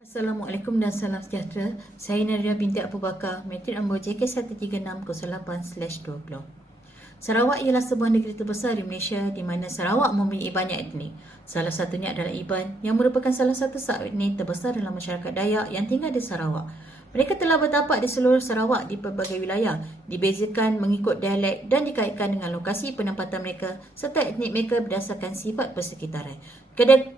Assalamualaikum dan salam sejahtera. Saya Nadia binti Abu Bakar, matrik nombor JK13608/20. Sarawak ialah sebuah negeri terbesar di Malaysia di mana Sarawak mempunyai banyak etnik. Salah satunya adalah Iban yang merupakan salah satu subetnik terbesar dalam masyarakat Dayak yang tinggal di Sarawak. Mereka telah bertapak di seluruh Sarawak di pelbagai wilayah, dibezakan mengikut dialek dan dikaitkan dengan lokasi penempatan mereka serta etnik mereka berdasarkan sifat persekitaran.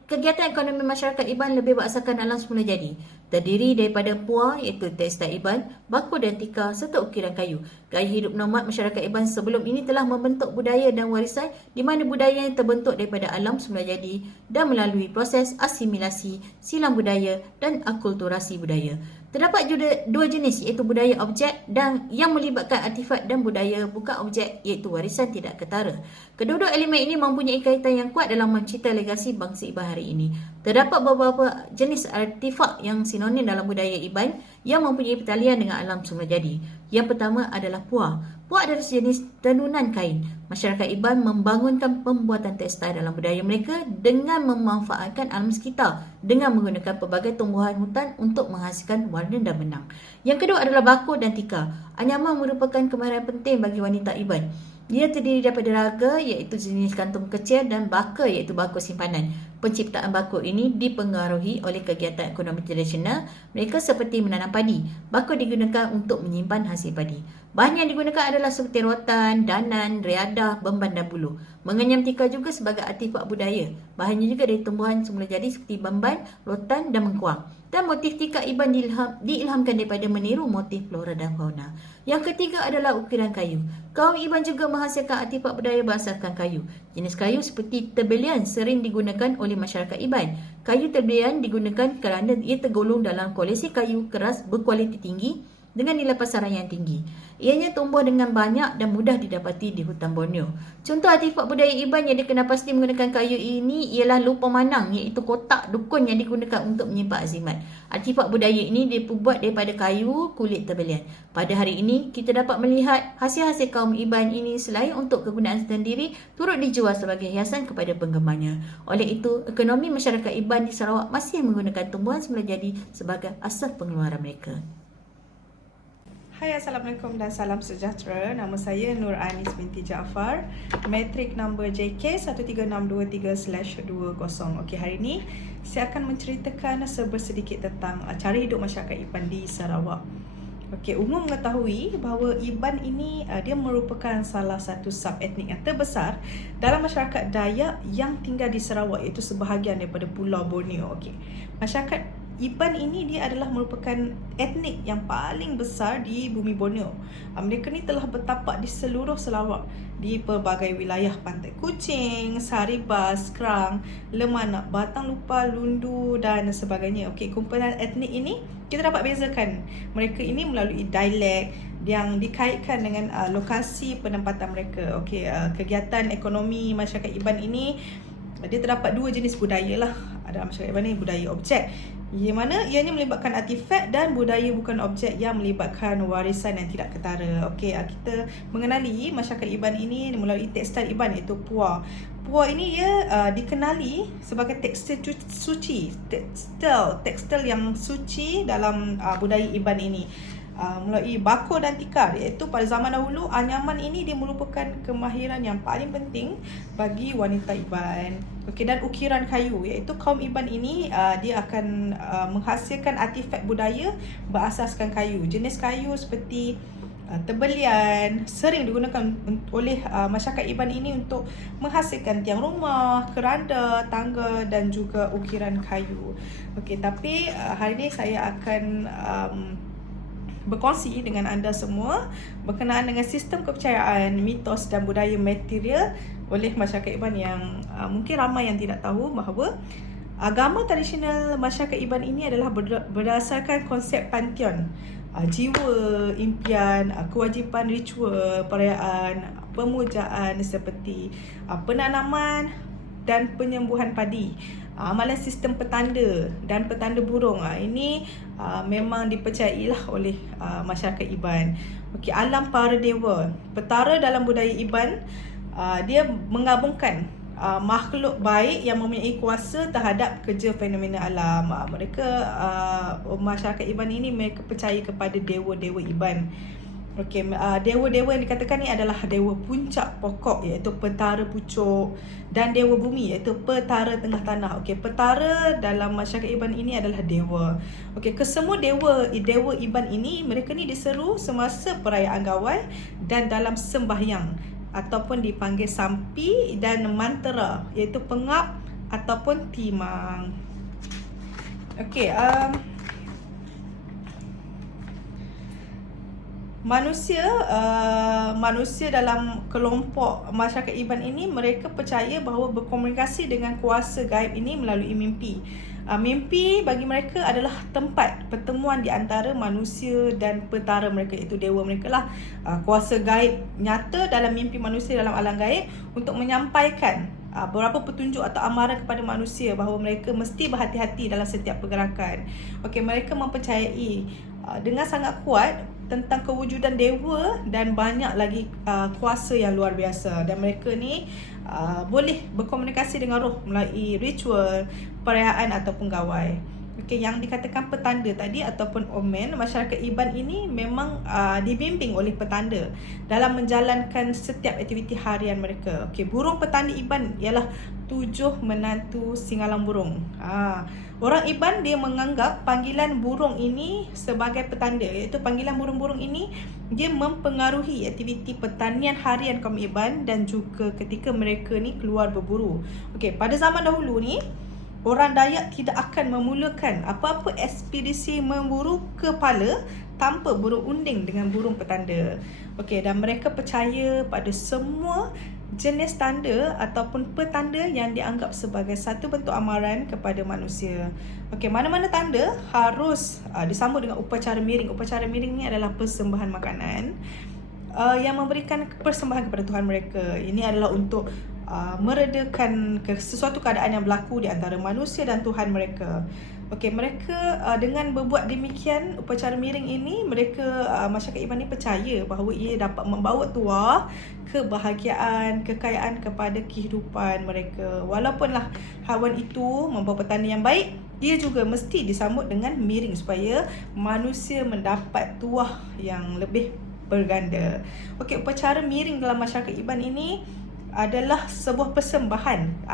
Kegiatan ekonomi masyarakat Iban lebih berasaskan alam semula jadi, terdiri daripada puar iaitu tekstil Iban, bako dan tikar serta ukiran kayu. Gaya hidup nomad masyarakat Iban sebelum ini telah membentuk budaya dan warisan di mana budaya yang terbentuk daripada alam semula jadi dan melalui proses asimilasi, silang budaya dan akulturasi budaya. Terdapat dua jenis iaitu budaya objek dan yang melibatkan artifak dan budaya bukan objek iaitu warisan tidak ketara. Kedua-dua elemen ini mempunyai kaitan yang kuat dalam mencipta legasi bangsa Iban hari ini. Terdapat beberapa jenis artifak yang sinonim dalam budaya Iban yang mempunyai pertalian dengan alam semula jadi. Yang pertama adalah puar. Puar adalah sejenis tenunan kain. Masyarakat Iban membangunkan pembuatan tekstil dalam budaya mereka dengan memanfaatkan alam sekitar dengan menggunakan pelbagai tumbuhan hutan untuk menghasilkan warna dan benang. Yang kedua adalah bako dan tikar. Anyaman merupakan kemahiran penting bagi wanita Iban. Ia terdiri daripada raga iaitu jenis kantung kecil dan baka iaitu bako simpanan. Penciptaan bako ini dipengaruhi oleh kegiatan ekonomi tradisional mereka seperti menanam padi. Bako digunakan untuk menyimpan hasil padi. Bahan yang digunakan adalah seperti rotan, danan, riadah, memban dan buluh. Mengenyam tikar juga sebagai artifak budaya. Bahannya juga dari tumbuhan semula jadi seperti memban, rotan dan mengkuang. Dan motif tikar Iban diilhamkan daripada meniru motif flora dan fauna. Yang ketiga adalah ukiran kayu. Kaum Iban juga menghasilkan artifak budaya berasaskan kayu. Jenis kayu seperti tebelian sering digunakan oleh masyarakat Iban. Kayu tebelian digunakan kerana ia tergolong dalam koleksi kayu keras berkualiti tinggi dengan nilai pasaran yang tinggi. Ianya tumbuh dengan banyak dan mudah didapati di hutan Borneo. Contoh artifak budaya Iban yang dikenal pasti menggunakan kayu ini ialah lupa manang iaitu kotak dukun yang digunakan untuk menyimpan azimat. Artifak budaya ini dibuat daripada kayu kulit tebelian. Pada hari ini, kita dapat melihat hasil-hasil kaum Iban ini selain untuk kegunaan sendiri turut dijual sebagai hiasan kepada penggemarnya. Oleh itu, ekonomi masyarakat Iban di Sarawak masih menggunakan tumbuhan semula jadi sebagai asas pengeluaran mereka. Hai, Assalamualaikum dan salam sejahtera. Nama saya Nur Anis binti Jaafar, matrik nombor JK13623/20. Okey, hari ini saya akan menceritakan sedikit tentang cara hidup masyarakat Iban di Sarawak. Okey, umum mengetahui bahawa Iban ini dia merupakan salah satu subetnik yang terbesar dalam masyarakat Dayak yang tinggal di Sarawak, iaitu sebahagian daripada Pulau Borneo. Okey, masyarakat Iban ini dia adalah merupakan etnik yang paling besar di bumi Borneo. Mereka ni telah bertapak di seluruh Sarawak, di pelbagai wilayah Pantai Kuching, Saribas, Krang, Lemanak, Batang Lupa, Lundu dan sebagainya. Okey, kumpulan etnik ini kita dapat bezakan mereka ini melalui dialek yang dikaitkan dengan lokasi penempatan mereka. Okey, kegiatan ekonomi masyarakat Iban ini dia terdapat dua jenis budaya lah. Ada masyarakat Iban ni budaya objek, yang mana ianya melibatkan artifak, dan budaya bukan objek yang melibatkan warisan yang tidak ketara. Okey, kita mengenali masyarakat Iban ini melalui tekstil Iban iaitu puar. Puar ini ia dikenali sebagai tekstil suci, tekstil yang suci dalam budaya Iban ini. Melalui bako dan tikar, iaitu pada zaman dahulu anyaman ini dia merupakan kemahiran yang paling penting bagi wanita Iban. Okey, dan ukiran kayu, iaitu kaum Iban ini dia akan menghasilkan artifak budaya berasaskan kayu. Jenis kayu seperti tebelian sering digunakan oleh masyarakat Iban ini untuk menghasilkan tiang rumah, keranda, tangga dan juga ukiran kayu. Okey, tapi hari ini saya akan berkongsi dengan anda semua berkenaan dengan sistem kepercayaan, mitos dan budaya material oleh masyarakat Iban yang mungkin ramai yang tidak tahu bahawa agama tradisional masyarakat Iban ini adalah berdasarkan konsep pantheon, jiwa, impian, kewajipan ritual, perayaan, pemujaan seperti penanaman dan penyembuhan padi, amalan sistem petanda dan petanda burung. Ini memang dipercayailah oleh masyarakat Iban. Okey, alam para dewa. Petara dalam budaya Iban dia menggabungkan makhluk baik yang mempunyai kuasa terhadap kerja fenomena alam. Masyarakat Iban ini mereka percaya kepada dewa-dewa Iban. Okey, dewa-dewa yang dikatakan ni adalah dewa puncak pokok iaitu petara pucuk, dan dewa bumi iaitu petara tengah tanah. Okey, petara dalam masyarakat Iban ini adalah dewa. Okey, kesemua dewa Iban ini mereka ni diseru semasa perayaan Gawai dan dalam sembahyang ataupun dipanggil sampi dan mantera iaitu pengap ataupun timang. Okey, manusia dalam kelompok masyarakat Iban ini mereka percaya bahawa berkomunikasi dengan kuasa gaib ini melalui mimpi. Mimpi bagi mereka adalah tempat pertemuan di antara manusia dan petara mereka, iaitu dewa mereka lah. Kuasa gaib nyata dalam mimpi manusia dalam alam gaib untuk menyampaikan beberapa petunjuk atau amaran kepada manusia bahawa mereka mesti berhati-hati dalam setiap pergerakan. Okey, mereka mempercayai dengan sangat kuat tentang kewujudan dewa dan banyak lagi kuasa yang luar biasa, dan mereka ni boleh berkomunikasi dengan roh melalui ritual, perayaan ataupun gawai. Okey, yang dikatakan petanda tadi ataupun omen, masyarakat Iban ini memang dibimbing oleh petanda dalam menjalankan setiap aktiviti harian mereka. Okey, burung petanda Iban ialah 7 menantu singalang burung. Orang Iban dia menganggap panggilan burung ini sebagai petanda, iaitu panggilan burung-burung ini dia mempengaruhi aktiviti pertanian harian kaum Iban dan juga ketika mereka ni keluar berburu. Okey, pada zaman dahulu ni orang Dayak tidak akan memulakan apa-apa ekspedisi memburu kepala tanpa berunding dengan burung petanda. Okey, dan mereka percaya pada semua jenis tanda ataupun petanda yang dianggap sebagai satu bentuk amaran kepada manusia. Okey, mana-mana tanda harus disambut dengan upacara miring. Upacara miring ni adalah persembahan makanan yang memberikan persembahan kepada Tuhan mereka. Ini adalah untuk meredakan sesuatu keadaan yang berlaku di antara manusia dan Tuhan mereka. Okey, mereka dengan berbuat demikian upacara miring ini, mereka masyarakat Iban ni percaya bahawa ia dapat membawa tuah kebahagiaan, kekayaan kepada kehidupan mereka. Walaupunlah haiwan itu membawa petanda yang baik, dia juga mesti disambut dengan miring supaya manusia mendapat tuah yang lebih berganda. Okey, upacara miring dalam masyarakat Iban ini adalah sebuah persembahan.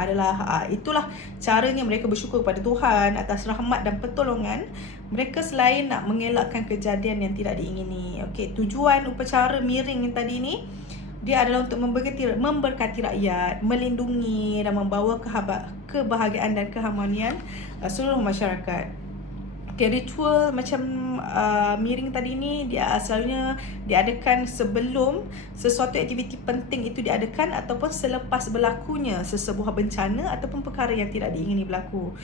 Itulah caranya mereka bersyukur kepada Tuhan atas rahmat dan pertolongan mereka selain nak mengelakkan kejadian yang tidak diingini. Okey, tujuan upacara miring yang tadi ni dia adalah untuk memberkati rakyat, melindungi dan membawa kebahagiaan dan keharmonian seluruh masyarakat. Okay, ritual macam miring tadi ni dia selalunya diadakan sebelum sesuatu aktiviti penting itu diadakan ataupun selepas berlakunya sesebuah bencana ataupun perkara yang tidak diingini berlaku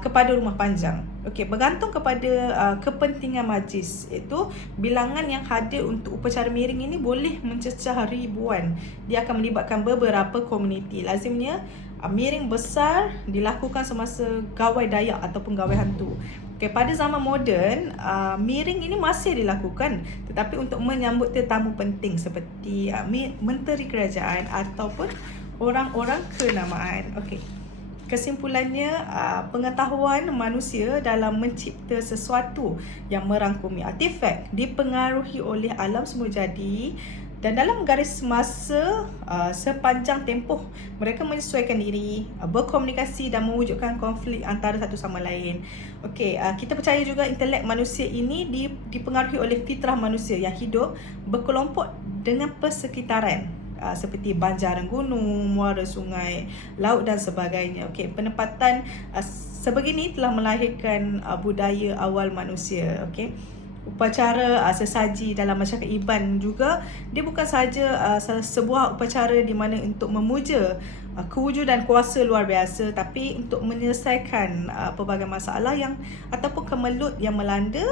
kepada rumah panjang. Okey, bergantung kepada kepentingan majlis, iaitu bilangan yang hadir untuk upacara miring ini boleh mencecah ribuan. Dia akan melibatkan beberapa komuniti. Lazimnya miring besar dilakukan semasa gawai Dayak ataupun gawai hantu. Okay, pada zaman moden, miring ini masih dilakukan, tetapi untuk menyambut tetamu penting seperti menteri kerajaan ataupun orang-orang kenamaan. Okey, kesimpulannya, pengetahuan manusia dalam mencipta sesuatu yang merangkumi artifak dipengaruhi oleh alam semula jadi, dan dalam garis masa sepanjang tempoh mereka menyesuaikan diri, berkomunikasi dan mewujudkan konflik antara satu sama lain. Okey, kita percaya juga intelek manusia ini dipengaruhi oleh fitrah manusia yang hidup berkelompok dengan persekitaran seperti banjaran gunung, muara sungai, laut dan sebagainya. Okey, penempatan sebegini telah melahirkan budaya awal manusia. Okey, upacara sesaji dalam masyarakat Iban juga dia bukan sahaja sebuah upacara di mana untuk memuja kewujudan kuasa luar biasa, tapi untuk menyelesaikan pelbagai masalah ataupun kemelut yang melanda,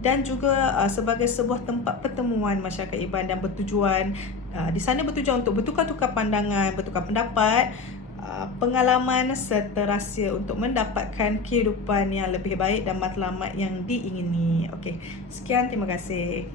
dan juga sebagai sebuah tempat pertemuan masyarakat Iban dan bertujuan di sana bertujuan untuk bertukar-tukar pandangan, bertukar pendapat, pengalaman serta rahsia untuk mendapatkan kehidupan yang lebih baik dan matlamat yang diingini. Okey, sekian, terima kasih.